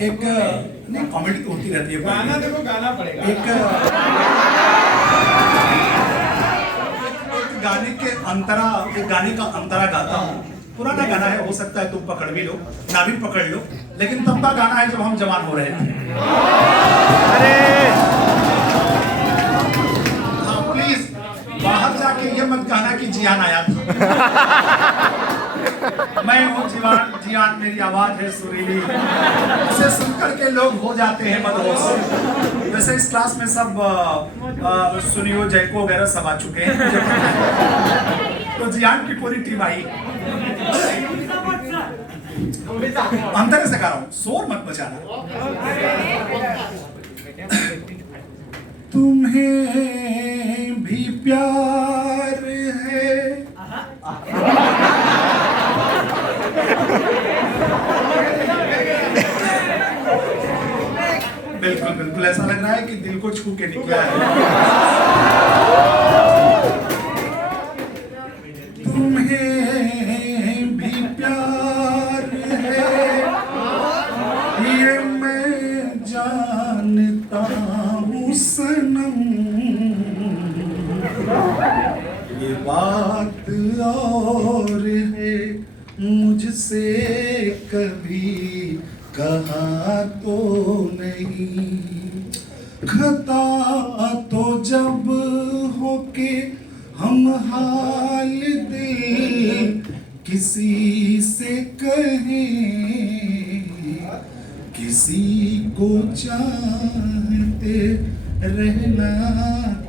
एक नहीं कॉमेडी तो होती रहती है, गाना देखो, गाना पड़ेगा। एक गाने का अंतरा गाता हूँ। पुराना गाना है, हो सकता है तुम पकड़ भी लो, ना भी पकड़ लो, लेकिन तब का गाना है जब हम जवान हो रहे थे। हाँ प्लीज बाहर जाके ये मत कहना कि जियान आया था। मैं हूँ जियान, मेरी आवाज है सुरीली, उसे सुनकर के लोग हो जाते हैं मदहोश। वैसे इस क्लास में सब सुनियो जयको वगैरह सब आ चुके हैं, तो जियान की पूरी टीम आई। अंदर से गा रहा हूँ, शोर मत मचाना। तुम्हें भी प्यार है, बिल्कुल बिल्कुल ऐसा लग रहा है कि दिल को छू के निकला है। तुम्हें भी प्यार है, ये मैं जानता हूँ सनम, ये बात और है मुझसे कभी कहा तो नहीं। खता तो जब हो के हम हाल दिल किसी से कहें, किसी को चाहते रहना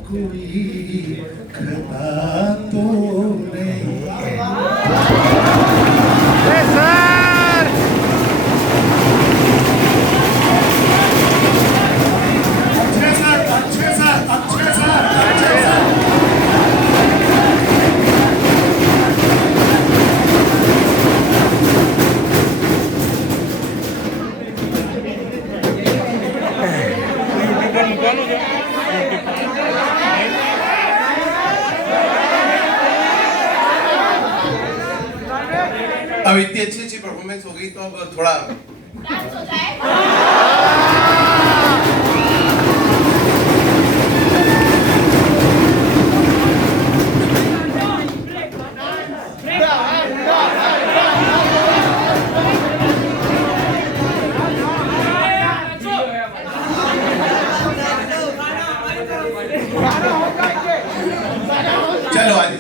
कोई खता तो नहीं। अब इतनी अच्छी परफॉर्मेंस हो गई तो अब थोड़ा डांस हो जाए। चलो आज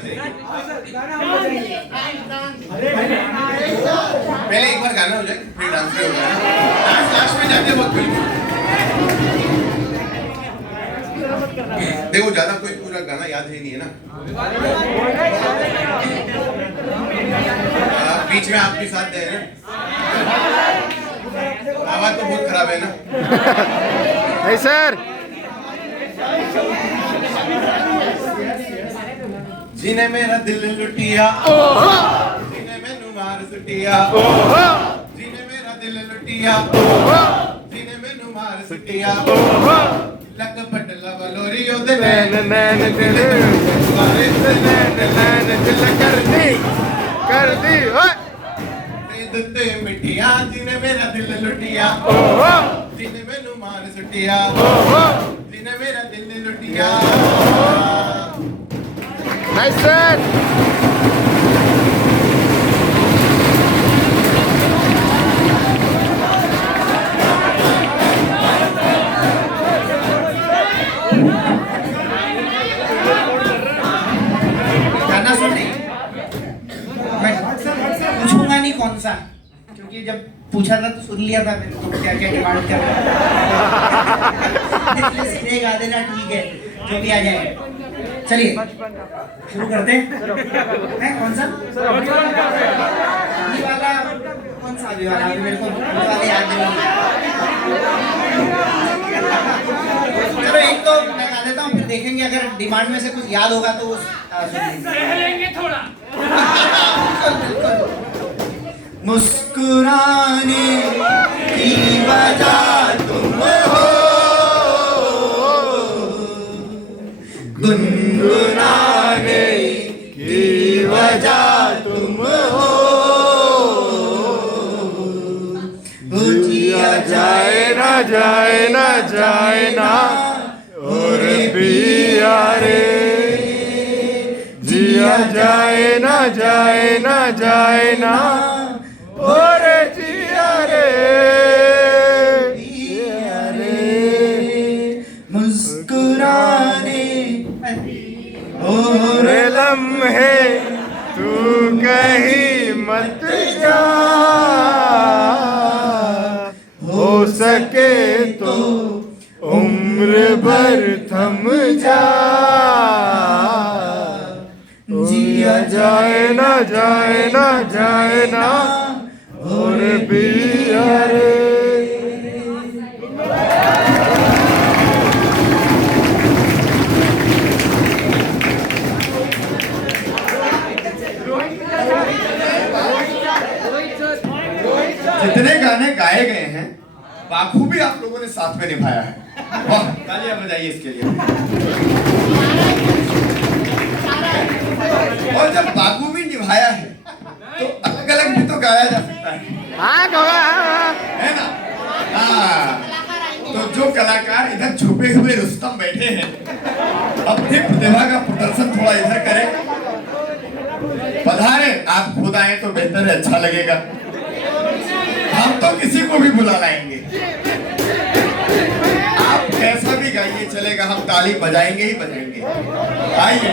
पहले एक बार गाना हो जाए फिर डांस भी हो जाए। डांस लास्ट में जाते वक्त बिल्कुल देखो, ज्यादा कोई पूरा गाना याद है नहीं है ना। बीच में आप भी साथ दे रहे हैं, आवाज तो बहुत खराब है ना। नहीं सर, जिन्हें मेरा दिल लुटिया, जिन्हें मैनू मार सुटिया, जिन्हें मेरा दिल लुटिया, जिन्हें मैनू मार सुटिया, लग पटला बलोरी ओदे नैन नैन दिल तुम्हारे नैन नैन दिल कर दी ओए दिते मिठिया, जिन्हें मेरा दिल लुटिया, जिन्हें मैनू मार सुटिया, जिन्हें मेरा दिल लुटिया। Nice sir. गाना सुनने मैं पूछूंगा नहीं कौन सा, क्योंकि जब पूछा था तो सुन लिया था मैंने तो क्या क्या डिमांड कर रहा है। सीधे गा देना, ठीक है जो भी आ जाए। चलिए शुरू करते हैं। कौन सा ये वाला, कौन सा भी वाला मेरे को वाले याद नहीं। चलो एक तो मैं गा देता हूँ, फिर देखेंगे अगर डिमांड में से कुछ याद होगा तो लेंगे थोड़ा। मुस्कुराने की वजह तुम हो, गुनगुनाने की वजह तुम हो, जिया जाए ना जाए ना जाए ना और पिया रे जिया जाए ना जाए ना जाए ना और जिया रे जिया रे मुस्कुराने और लम्हे तू कहीं मत जा हो सके तो उम्र भर थम जा जिया जाए ना जाए ना जाए ना और पिया रे जितने गाने गाए गए हैं बाखूबी आप लोगों ने साथ में निभाया है। वाह, तालियां बजाइए इसके लिए। और जब बाखूबी निभाया है तो अलग अलग भी तो गाया जा सकता है है ना? हाँ, तो जो कलाकार इधर छुपे हुए रुस्तम बैठे हैं अपनी प्रतिभा का प्रदर्शन थोड़ा इधर करें। पधारे, आप खुद आए तो बेहतर है, अच्छा लगेगा। हम तो किसी को भी बुला लाएंगे, आप कैसा भी गाइए चलेगा, हम ताली बजाएंगे ही बजाएंगे। आइए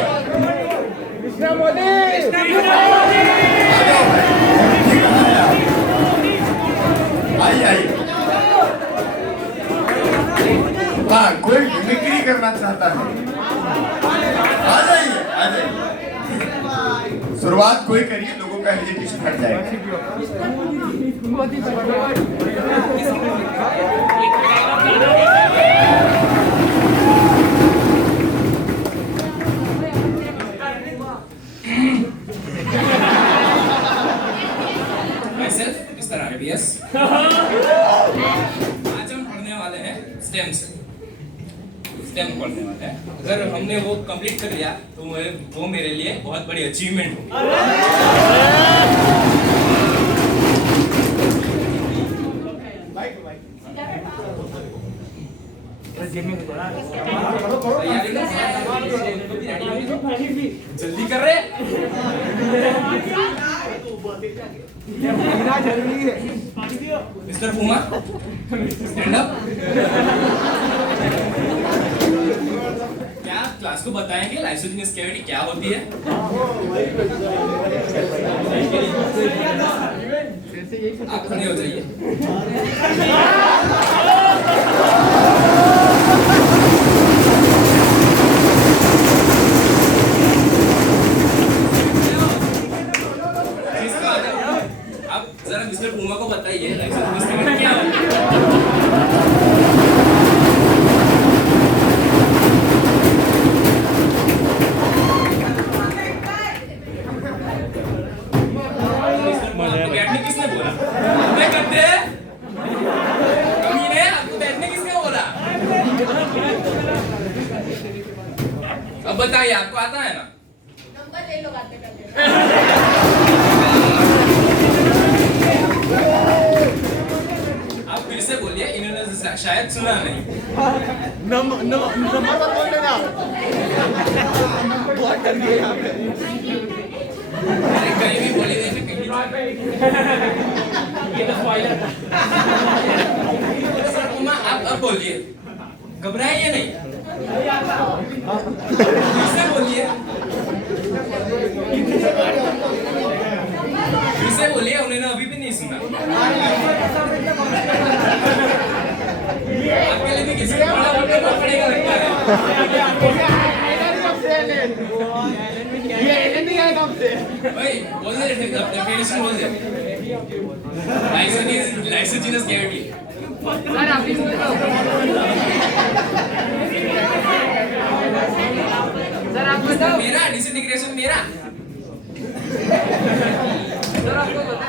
आइए आइए। हाँ, कोई मिमिक्री करना चाहता है आ जाइए आ जाइए। शुरुआत कोई करिए, लोगों का हेजिटेशन हट जाएगा। Myself, Mr. RBS. आज हम पढ़ने वाले हैं स्टेम से। स्टेम पढ़ने वाले हैं। अगर हमने वो कंप्लीट कर लिया तो वो मेरे लिए बहुत बड़ी अचीवमेंट होगी। जल्दी कर रहे मिस्टर पुमा, स्टैंड अप। क्या क्लास को बताएंगे लाइसोजेनियस कैविटी क्या होती है? आप खड़े हो जाइए। आप जरा मिस्टर पुमा को बताइए लाइसोजेनियस कैविटी क्या होती है? बैठने किसने बोला? मैं करते कमीने, आपको बैठने किसने बोला? अब बताइए, आपको आता है ना? नंबर ले लो बातें करते। आप फिर से बोलिए, इन्होंने शायद सुना नहीं। नंबर बोल देना। बहुत डर गए यहाँ पे। अरे कहीं भी बोली नहीं, कहीं ये तो स्पॉइलर था। सर पुमा, आप अब बोलिए, घबराइए नहीं। फिर से बोलिए, फिर से बोलिए, उन्होंने अभी भी नहीं सुना। आपके लिए भी किसी को बड़ा बोलना पड़ेगा लगता है। भाई बोल दे, डेफिनेशन बोल दे। लाइसोजेनियस कैविटी। सर आप भी बोल दो। सर आप बताओ। मेरा डिसइंटीग्रेशन मेरा। सर आपको बता।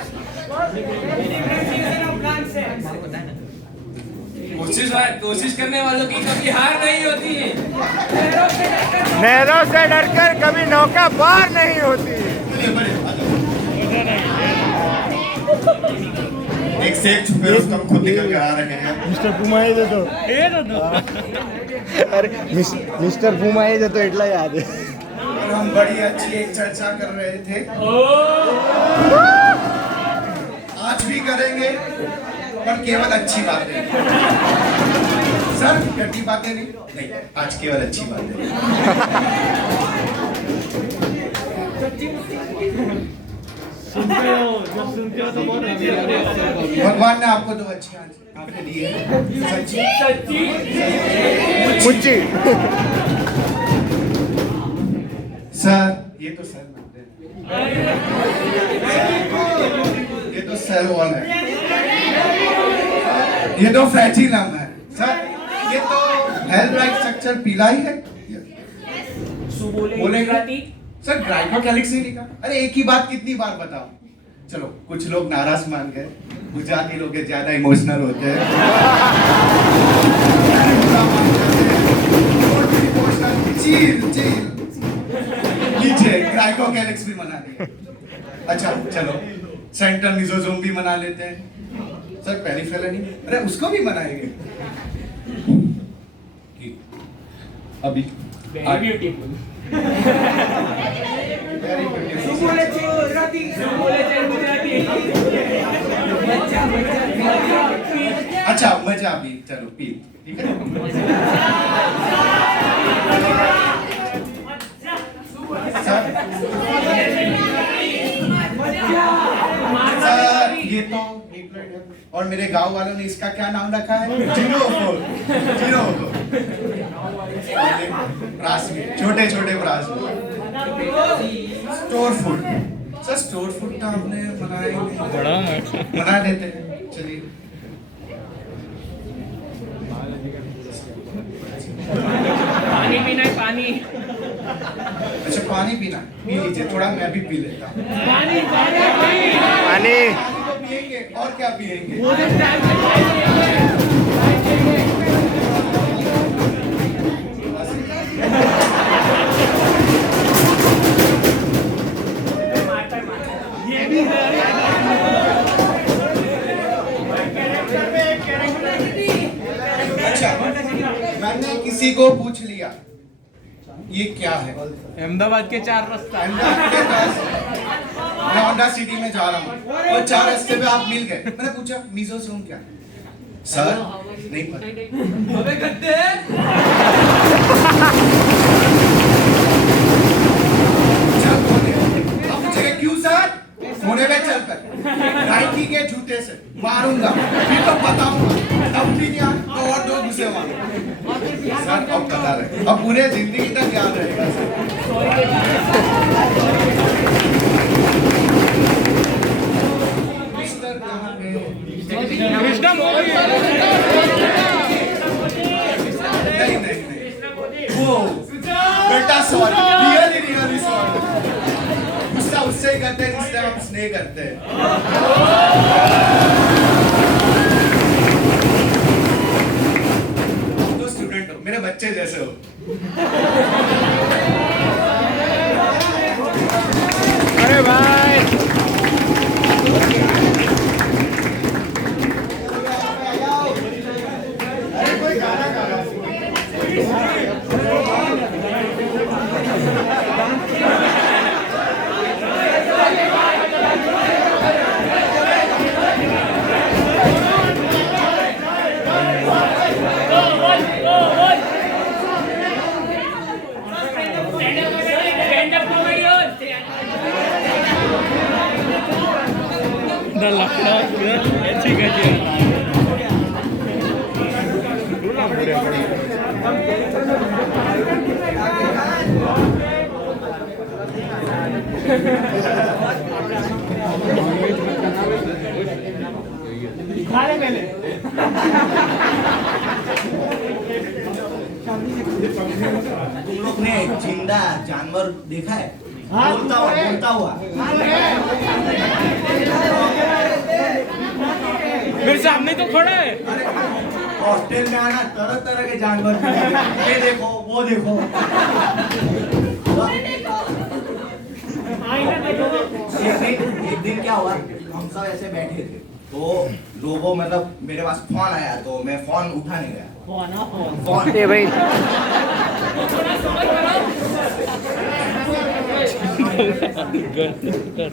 कोशिश करने वालों की कभी हार नहीं होती है। नहरों से डरकर कभी नौका पार नहीं होती। एक से एक छुपे रुस्तम खुद निकल कर आ रहे हैं। મિસ્ટર પુમા એ જતો અરે મિસ્ટર પુમા એ જતો એટલા યાદ હે और हम बड़ी अच्छी एक चर्चा कर रहे थे, आज भी करेंगे पर केवल अच्छी बातें। सर गंदी बातें नहीं, आज केवल अच्छी बातें। भगवान ने आपको तो अच्छी आंखें दी है, सच्ची મુચ્ચી सर। ये तो सर मानते हैं, ये तो सेल वॉल है, ये तो फ्लैटिनम है सर, ये तो हेल्थ लाइक स्ट्रक्चर पीला ही है। बोलेगा सर ग्लाइकोकेलिक्स नहीं लिखा। अरे एक ही बात कितनी बार बताओ। चलो कुछ लोग नाराज मान गए, गुजराती लोग ज्यादा इमोशनल होते हैं। चील चील लीजिए, ग्लाइकोकेलिक्स भी मना दिए। अच्छा चलो सेंट्रल मिजोजोम भी मना लेते हैं सर, पेरिफेरल नहीं, अरे उसको भी मनाएंगे। अभी ब्यूटीफुल अच्छा मजा भी, चलो पी, ठीक है। सर ये तो और मेरे गांव वालों ने इसका क्या नाम रखा है? जीरो छोटे छोटे प्रास store food. Sir store food तो हमने मना देते हैं। चलिए पानी पीना है, पानी। अच्छा पानी पीना, पी लीजिए थोड़ा, मैं भी पी लेता हूँ। પાણી तो पिएंगे और क्या पिएंगे? अच्छा मैंने किसी को पूछ लिया ये क्या है? अहमदाबाद के 4 रास्ता। मैं होंडा सिटी में जा रहा हूँ और 4 रास्ते पे आप मिल गए। मैंने पूछा मिजोजोम क्या? सर नहीं पता। अबे गद्दे चल कोने। आप पूछेंगे क्यों सर? कोने में चल कर नाइकी के जूते से मारूंगा, फिर तो बताऊंगा, तब भी नहीं आए तो और 2 घुसे मारूंगा। सर अब पता रहे, अब पूरे जिंदगी तक याद रहेगा सर। मिस्टर कहाँ गए? कृष्णा मोदी। नहीं वो बेटा सॉरी, रियली सॉरी। गुस्सा उससे ही करते हैं जिससे हम स्नेह करते हैं। तो स्टूडेंट हो, मेरे बच्चे जैसे हो। અરે ભાઈ तुम लोग ने जिंदा जानवर देखा है? बोलता हुआ मेरे सामने तो खड़ा है। हॉस्टल में आना तरह तरह के जानवर मिलेंगे। ये देखो वो देखो। एक दिन क्या हुआ, हम सब ऐसे बैठे थे, तो लोगों मतलब मेरे पास फोन आया तो मैं फोन उठाने गया। फोन ए भाई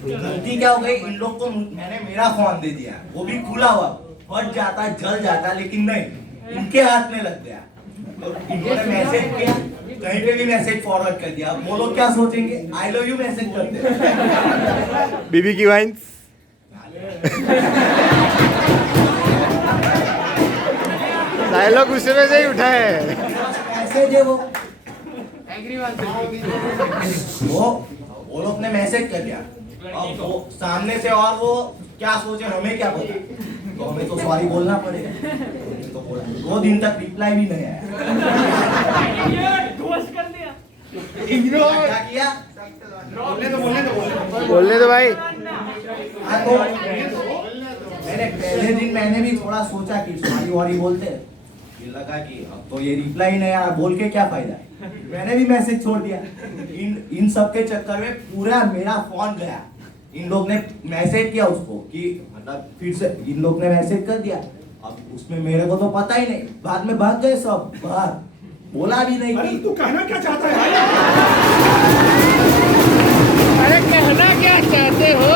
गलती क्या हो गई, इन लोग को मैंने मेरा फोन दे दिया, वो भी खुला हुआ, फट जाता जल जाता, लेकिन नहीं, इनके हाथ में लग गया। तो इन्होंने मैसेज किया, कहीं पे भी मैसेज फॉरवर्ड कर दिया। वो लोग क्या सोचेंगे, आई लव यू मैसेज करते हैं। बीबी की वाइन्स डायलॉग गुस्से में से ही उठा है। मैसेज है वो लोग ने मैसेज कर दिया। अब वो सामने से, और वो क्या सोचे हमें क्या पता, तो हमें तो सॉरी बोलना पड़ेगा। तो बोला 2 दिन तक रिप्लाई भी नहीं आया। क्या किया, बोलने दो भाई। हाँ, तो मैंने पहले दिन मैंने भी थोड़ा सोचा कि सॉरी वॉरी बोलते हैं, फिर लगा कि अब तो ये रिप्लाई नहीं आया, बोल के क्या फायदा है, मैंने भी मैसेज छोड़ दिया। इन सब के चक्कर में पूरा मेरा फोन गया। इन लोग ने मैसेज किया उसको कि मतलब फिर से इन लोग ने मैसेज कर दिया। अब उसमें मेरे को तो पता ही नहीं, बाद में भाग गए सब बाहर, बोला भी नहीं कि तू कहना क्या चाहता है? अरे कहना क्या चाहते हो?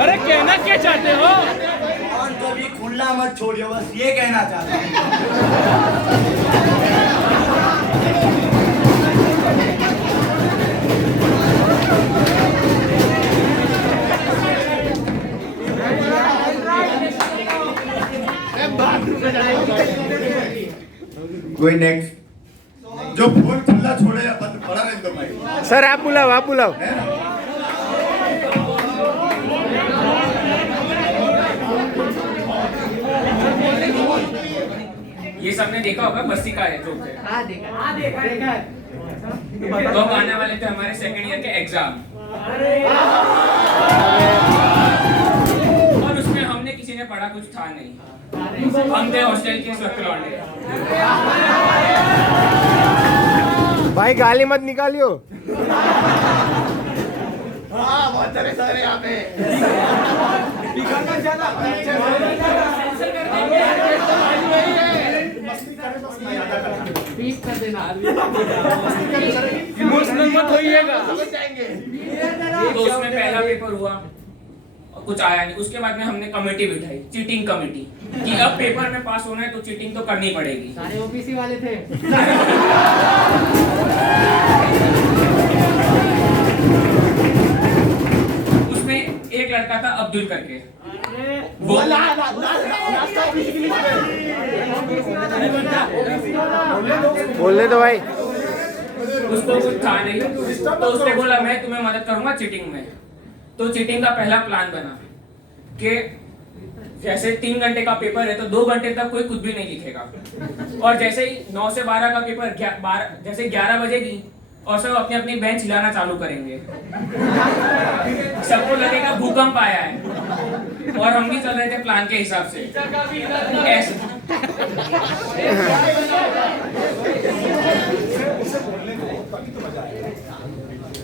अरे कहना क्या चाहते हो? फोन को भी खुला मत छोड़िए, बस ये कहना चाहता हूँ। कोई नेक्स्ट जो फोन खुला छोड़े या बंद पड़ा रहने दो भाई। सर आप बुलाओ, आप बुलाओ। ये सबने देखा होगा, बस्ती का है जोक है। देखा है। तो आने वाले थे हमारे सेकंड ईयर के एग्जाम, और उसमें हमने किसी ने पढ़ा कुछ था नहीं। हम थे हॉस्टल के सत्र लौंडे। भाई गाली मत निकालियो। बहुत सारे सर यहाँ पे। इमोशनल मत होइएगा। तो उसमें पहला पेपर हुआ और कुछ आया नहीं। उसके बाद में हमने कमेटी बिठाई, चीटिंग कमेटी, कि अब पेपर में पास होना है तो चीटिंग तो करनी पड़ेगी। सारे ओबीसी वाले थे। उसमें एक लड़का था अब्दुल करके, वो बोलने दो भाई। उसको कुछ था नहीं, तो उसने बोला मैं तुम्हें मदद करूंगा चीटिंग में। तो चीटिंग का पहला प्लान बना कि जैसे 3 घंटे का पेपर है तो 2 घंटे तक कोई कुछ भी नहीं लिखेगा, और जैसे ही 9 से 12 का पेपर जैसे 11 बजेगी और सब अपनी अपनी बेंच हिलाना चालू करेंगे। सबको लगेगा भूकंप आया है, और हम भी चल रहे थे प्लान के हिसाब से ऐसे।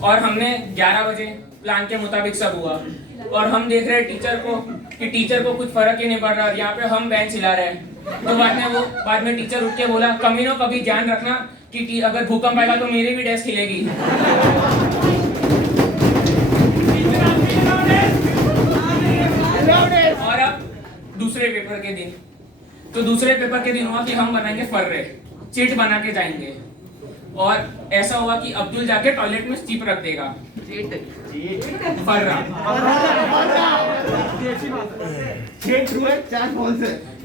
और हमने 11 बजे प्लान के मुताबिक सब हुआ, और हम देख रहे हैं टीचर को कि टीचर को कुछ फर्क ही नहीं पड़ रहा, यहाँ पे हम बेंच हिला रहे हैं। तो बाद में टीचर उठ के बोला, कमीनों कभी ध्यान रखना कि अगर भूकंप आएगा तो मेरी भी डेस्क हिलेगी। और अब दूसरे पेपर के दिन, तो दूसरे पेपर के दिन हुआ कि हम बनाएंगे फर्रे, चिट बना के जाएंगे। और ऐसा हुआ कि अब्दुल जाके टॉयलेट में चिप रख देगा, फर्रा।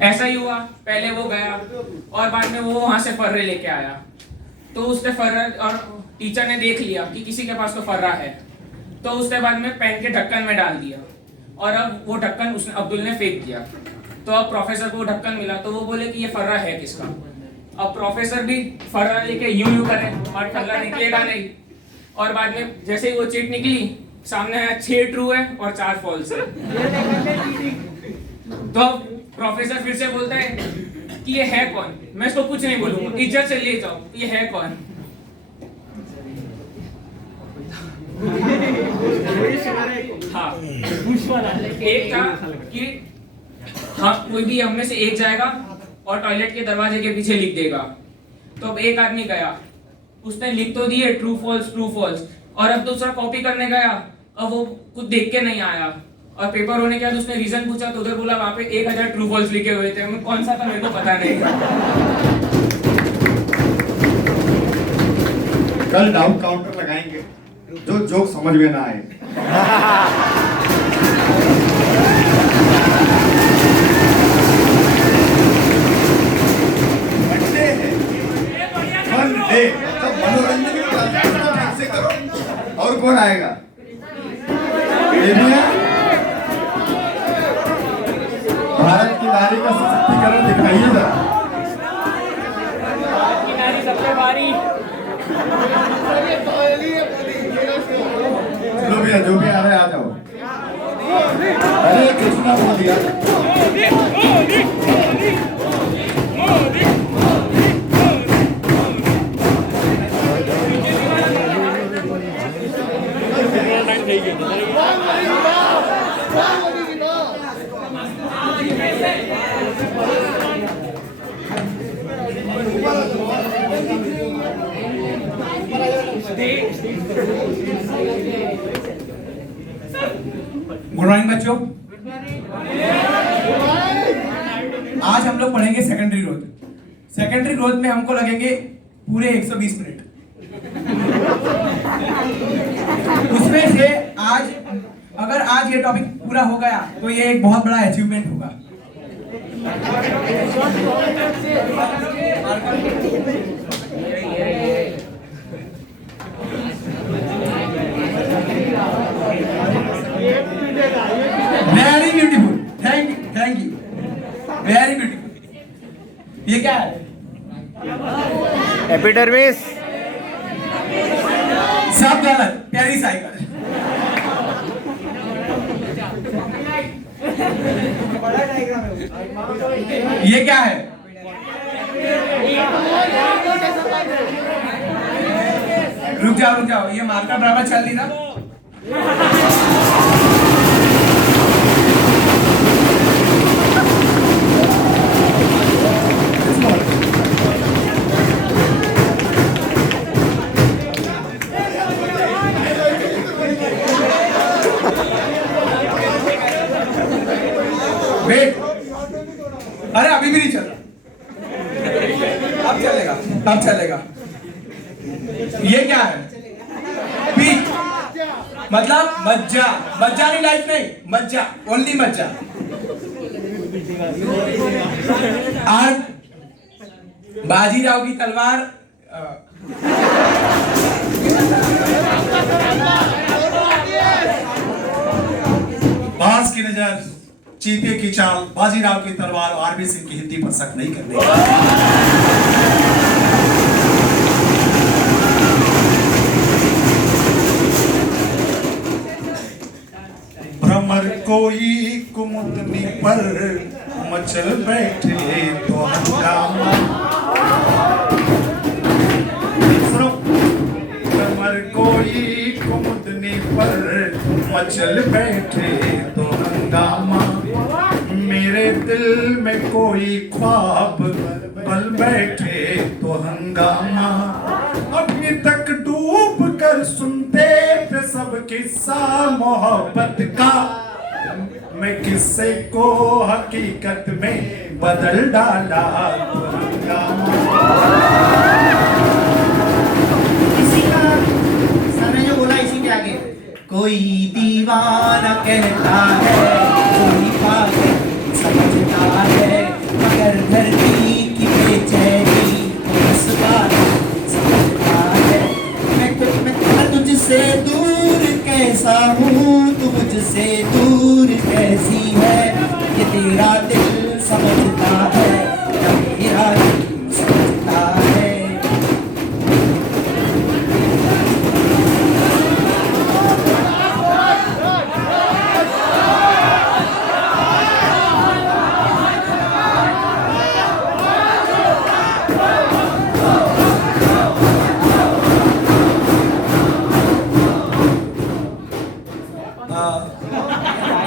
ऐसा ही हुआ, पहले वो गया और बाद में वो वहां से फर्रे लेके आया। तो उसने फर्रा, और टीचर ने देख लिया कि किसी के पास तो फर्रा है, तो उसने बाद में पेन के ढक्कन में डाल दिया, और अब वो ढक्कन उसने अब्दुल ने फेंक दिया। तो अब प्रोफेसर को ढक्कन मिला, तो वो बोले कि ये फर्रा है किसका। अब प्रोफेसर भी फर्रा लेके यूं करे और फर्रा निकलेगा नहीं। और बाद में जैसे ही वो चीट निकली, सामने 6 ट्रू है और 4 फॉल्स है। तो प्रोफेसर फिर से बोलता है कि ये है कौन। मैं इसको कुछ नहीं बोलूंगा, इज्जत से ले जाओ, ये है कौन। हाँ, एक था कि हाँ कोई भी हम में से एक जाएगा और टॉयलेट के दरवाजे के पीछे लिख देगा। तो अब एक आदमी गया, उसने लिख तो दिए ट्रू फॉल्स, और अब दूसरा कॉपी करने गया, अब वो कुछ देख के नहीं आया और पेपर होने के बाद उसने रीजन पूछा तो उधर बोला वहां पे 1000 ट्रू फॉल्स लिखे हुए थे। मैं कौन सा था मेरे को पता नहीं। कल डाउट काउंटर लगाएंगे, जो जोक समझ में ना आए। वनडे तो मनोरंजन की क्लास ढंग से करो। और कौन आएगा? ये भी है। भारत की नारी का सशक्तिकरण दिखाइए जरा। भारत की नारी सबसे भारी। चलो भैया, जो भी आ रहे हैं आ जाओ। अरे कृष्णा बोल दिया। गुड मॉर्निंग बच्चों। आज हम लोग पढ़ेंगे सेकेंडरी ग्रोथ। सेकेंडरी ग्रोथ में हमको लगेंगे पूरे 120 मिनट। उसमें से आज अगर आज ये टॉपिक पूरा हो गया तो ये एक बहुत बड़ा अचीवमेंट होगा। Very beautiful, thank you, very beautiful. ये क्या है? एपिडर्मिस। सब गलत, पेरिसाइकल। ये क्या है? रुक जाओ, ये मार्कर बराबर चल रही ना? वेट, अरे अभी भी नहीं चल रहा। अब चलेगा। ये क्या है? पीक, मतलब मज्जा नहीं, लाइफ नहीं, मज्जा, ओनली मज्जा। आर्क, बाजीराव की तलवार। बाज की नजर, चीते की चाल, बाजीराव की तलवार, आरबी सिंह की हिंदी पर शक नहीं करते। भ्रमर कोई कुमुदनी पर मचल बैठे तो हंगामा। सुनो, भ्रमर कोई कुमुदनी पर मचल बैठे तो हंगामा। मेरे दिल में कोई ख्वाब पल बैठे तो हंगामा। अभी तक डूब कर सुनते थे सब किस्सा मोहब्बत का, मैं किस्से को हकीकत में बदल डाला तो हंगामा। इसी का सर ने जो बोला इसी के आगे, कोई दीवाना कहता है, कोई पागल समझता है, मगर धरती की बेचैनी उस बात समझता है। मैं तुझसे दूर कैसा हूँ, तू मुझसे दूर कैसी है, ये तेरा दिल समझता है या मेरा दिल समझता है।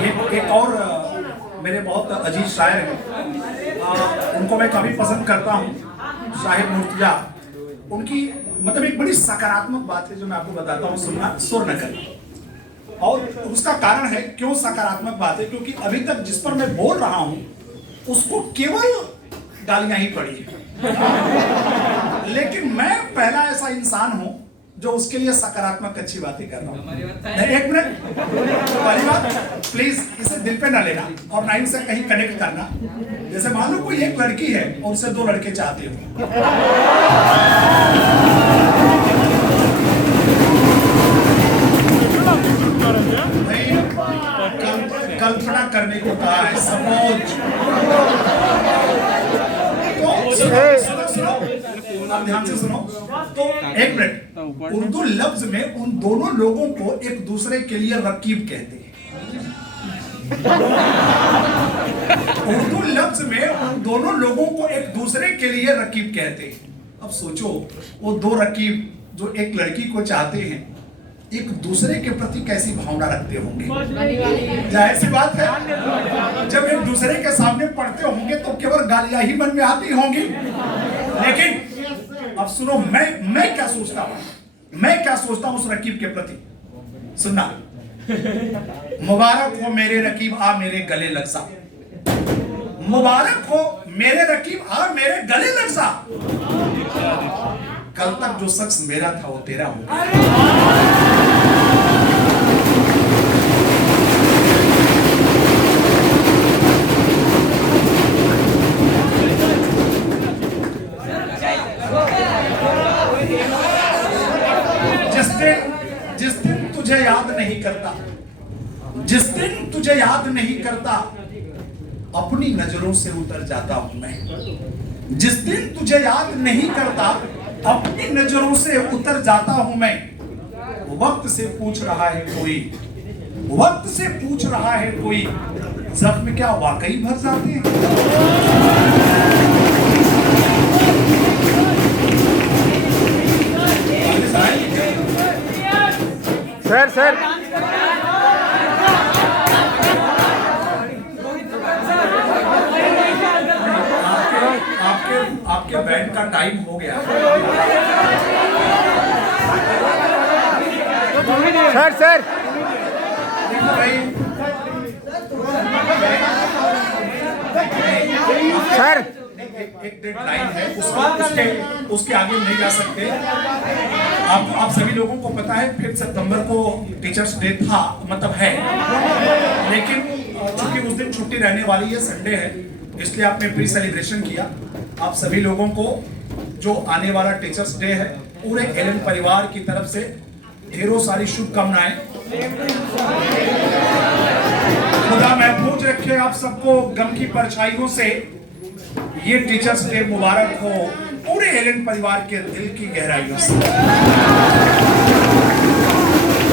एक और मेरे बहुत अजीज शायर हैं, उनको मैं काफी पसंद करता हूँ, शाहिद मुर्तजा। उनकी मतलब एक बड़ी सकारात्मक बात है जो मैं आपको बताता हूँ, सुनना, सुर न करना। और उसका कारण है क्यों सकारात्मक बात है, क्योंकि अभी तक जिस पर मैं बोल रहा हूँ उसको केवल गालियां ही पड़ी है। लेकिन मैं पहला ऐसा इंसान हूं जो उसके लिए सकारात्मक अच्छी बातें कर रहा हूं। एक मिनट, पहली बात प्लीज इसे दिल पे ना लेना और ना इनसे कहीं कनेक्ट करना। जैसे मान लो कोई एक लड़की है और उसे 2 लड़के चाहते हो, कल्पना करने को कहा है, सपोज। तो सुनो, आप ध्यान से सुनो। तो एक मिनट, उर्दू लफ्ज में उन दोनों लोगों को एक दूसरे के लिए रकीब कहते हैं। उर्दू लफ्ज में उन दोनों लोगों को एक दूसरे के लिए रकीब कहते हैं। अब सोचो, वो 2 रकीब जो एक लड़की को चाहते हैं, एक दूसरे के प्रति कैसी भावना रखते होंगे। जाहिर सी बात है, जब एक दूसरे के सामने पढ़ते होंगे तो केवल गालियां ही मन में आती होंगी। लेकिन अब सुनो, मैं क्या सोचता हूं, मैं क्या सोचता हूं उस रकीब के प्रति। सुनना, मुबारक हो मेरे रकीब आ मेरे गले लग सा, मुबारक हो मेरे रकीब आ मेरे गले लग सा। कल तक जो शख्स मेरा था वो तेरा हो गया। जिस दिन तुझे याद नहीं करता, जिस दिन तुझे याद नहीं करता, अपनी नजरों से उतर जाता हूं मैं। जिस दिन तुझे याद नहीं करता, अपनी नजरों से उतर जाता हूं मैं। वक्त से पूछ रहा है कोई, वक्त से पूछ रहा है कोई, जख्म क्या वाकई भर जाते हैं। सर आपके बैंड का टाइम हो गया। सर एक डेडलाइन है, उसके आगे नहीं जा सकते। आप सभी लोगों को पता है 5 सितंबर को टीचर्स डे था, मतलब है, लेकिन चूंकि उस दिन छुट्टी रहने वाली है, संडे है, इसलिए आपने प्री सेलिब्रेशन किया। आप सभी लोगों को जो आने वाला टीचर्स डे है, पूरे एलन परिवार की तरफ से ढेरों सारी शुभकामनाएं। खुदा महफूज रखे आप सबको गम की परछाइयों से। ये टीचर्स डे मुबारक हो पूरे एलन परिवार के दिल की गहराइयों से।